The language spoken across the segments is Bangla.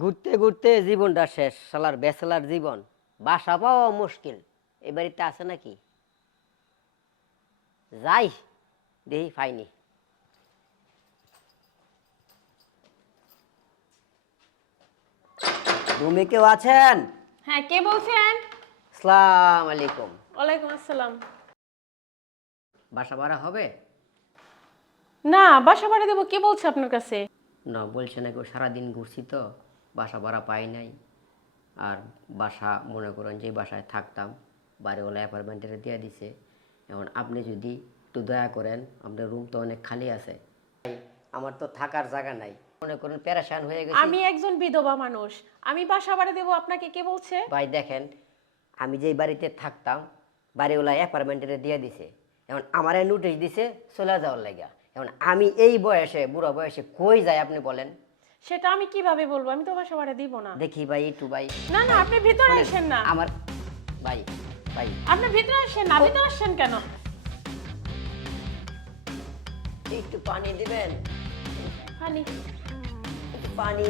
ঘুরতে ঘুরতে জীবনটা শেষ, শালার ব্যাচেলার জীবন। বাসা পাওয়া মুশকিল। এই বাড়িতে আছে নাকি? যাই দেখি পাইনি। রুমে কেউ আছেন? হ্যাঁ, কে বলছেন? আসসালাম আলাইকুম। ওয়ালাইকুম আসসালাম। বাসা ভাড়া হবে? না, বাসা ভাড়া দেবো, কে বলছে আপনার কাছে? না, বলছে নাকি সারাদিন ঘুরছি তো বাসা ভাড়া পাই নাই। আর বাসা মনে করেন যে বাসায় থাকতাম বাড়িওয়ালা অ্যাপার্টমেন্টে দিয়ে দিছে। এখন আপনি যদি একটু দয়া করেন, আপনার রুম তো অনেক খালি আছে, আমার তো থাকার জায়গা নাই, মনে করেন পেরেশান হয়ে গেছি। আমি একজন বিধবা মানুষ, আমি বাসা ভাড়া দেবো, আপনাকে কে বলছে? ভাই দেখেন, আমি যেই বাড়িতে থাকতাম বাড়িওয়ালা অ্যাপার্টমেন্টে দিয়ে দিছে। এখন আমারে নোটিশ দিছে চলে যাওয়ার লাগা। এখন আমি এই বয়সে, বুড়া বয়সে কই যাই আপনি বলেন? সেটা আমি কিভাবে বলবো? আমি তো বাসা ভাড়া দিব না। দেখি ভাই, একটু ভাই। না না, আপনি ভিতরে শোনেন, আসেন না। আমার ভাই, ভাই আপনি ভিতরে আসেন না, ভিতরে আসেন কেন? একটু পানি দিবেন? হানি, একটু পানি।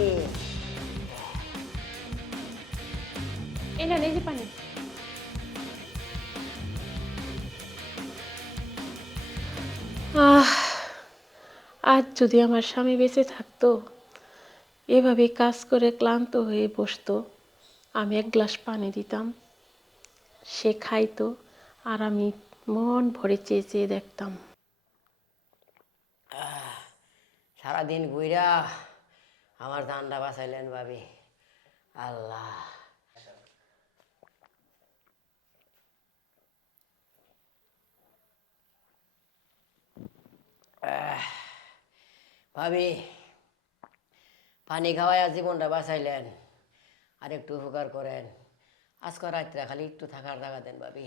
এই নেন, এই যে পানি। আজ যদি আমার স্বামী বেঁচে থাকতো, এভাবে কাজ করে ক্লান্ত হয়ে বসতো, আমি এক গ্লাস পানি দিতাম, সে খাইতো, আর আমি মন ভরে চেয়ে চেয়ে দেখতাম। সারাদিন ঘুইরা আমার ধানটা বাঁচাইলেন ভাবি, আল্লাহ। ভাবি, পানি খাওয়াইয়া জীবনটা বাঁচাইলেন, আর একটু উপকার করেন। আজকে রাত্রে খালি একটু থাকার জায়গা দেন ভাবি।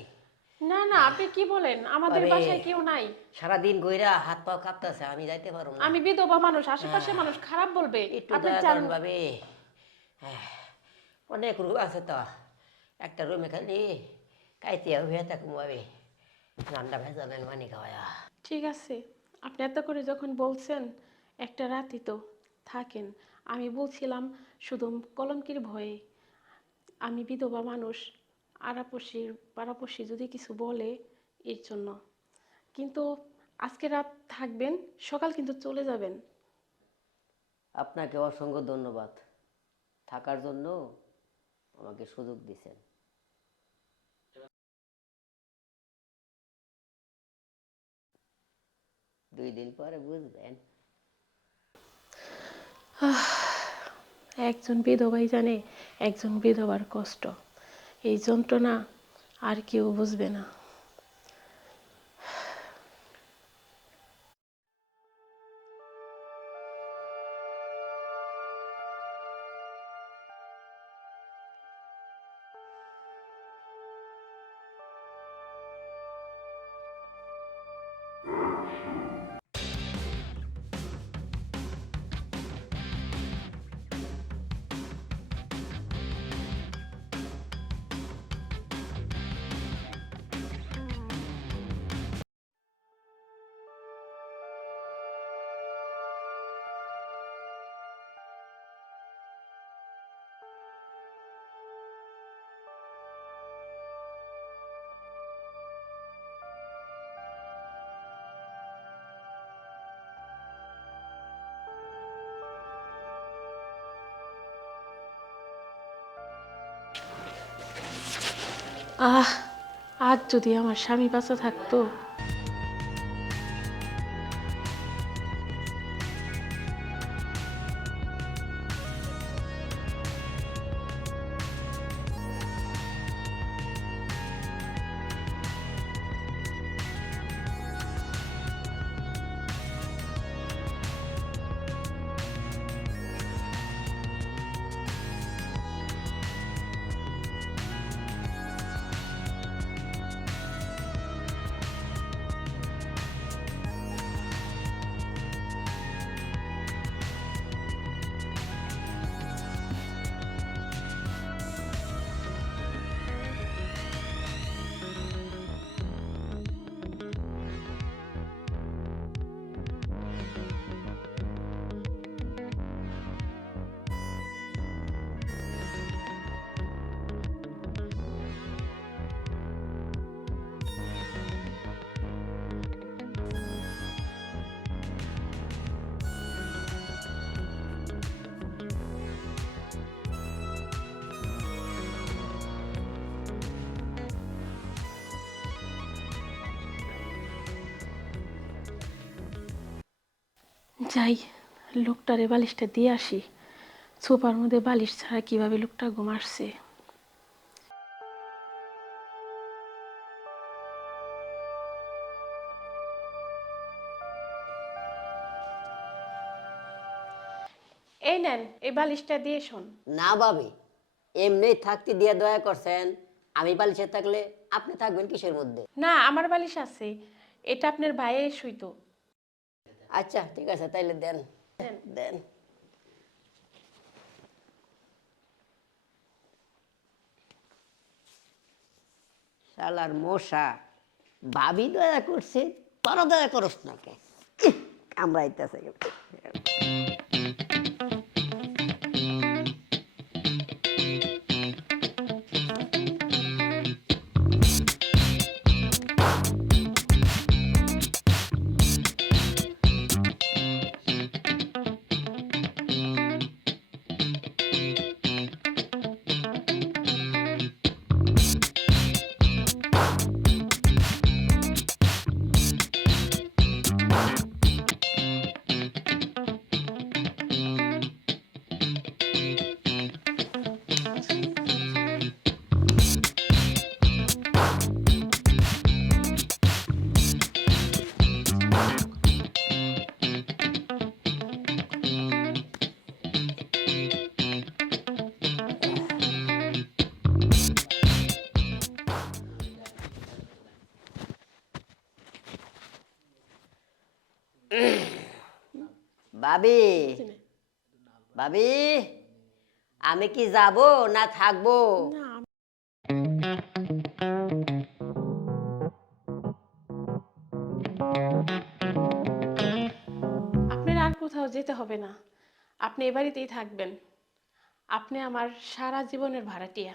না না, আপনি কি বলেন? আমাদের ভাবি, বাসায় কেউ নাই। সারাদিন ঘুইরা হাত পা কাঁপতেছে, আমি যাইতে পারবো না। আমি বিধবা মানুষ, আশেপাশে মানুষ খারাপ বলবে। একটু আপনি দয়া চান? করেন ভাবি। অনেক রুম আছে তো, একটা রুমে খালি কাইতিয়া হয়ে থাকুন ভাবি, রান্না ভেজাবেন পানি খাওয়ায়া। ঠিক আছে, আপনি এত করে যখন বলছেন, একটা রাতই তো থাকেন। আমি বলছিলাম শুধু কলঙ্কের ভয়ে। আমি বিধবা মানুষ, পাড়াপড়শি যদি কিছু বলে এর জন্য। কিন্তু আজকে রাত থাকবেন, সকাল কিন্তু চলে যাবেন। আপনাকে অসংখ্য ধন্যবাদ, থাকার জন্য আমাকে সুযোগ দিছেন। 2 দিন পরে বুঝবেন। একজন বিধবাই জানে একজন বিধবার কষ্ট, এই যন্ত্রণা আর কেউ বুঝবে না। আহ, আজ যদি আমার স্বামী বাঁচা থাকতো। যাই, লোকটারে বালিশটা দিয়ে আসি। সোফার মধ্যে বালিশ ছাড়া কিভাবে লোকটা ঘুমাচ্ছে। এই নেন, এই বালিশটা দিয়ে শোন। না ভাবি, এমনি থাকতে দিয়ে দয়া করছেন, আমি বালিশে থাকলে আপনি থাকবেন কিসের মধ্যে? না, আমার বালিশ আছে, এটা আপনার ভাইয়ের শুইতো। আচ্ছা ঠিক আছে, তাইলে দেন দেন। দেন। শালার মশা, ভাবি দয়া করছে, তোরা দয়া করস না কে? কামড়াইতেছে। ভাবি, ভাবি, আমি কি যাব না থাকবো? না, আপনার আর কোথাও যেতে হবে না, আপনি এ বাড়িতেই থাকবেন। আপনি আমার সারা জীবনের ভাড়াটিয়া।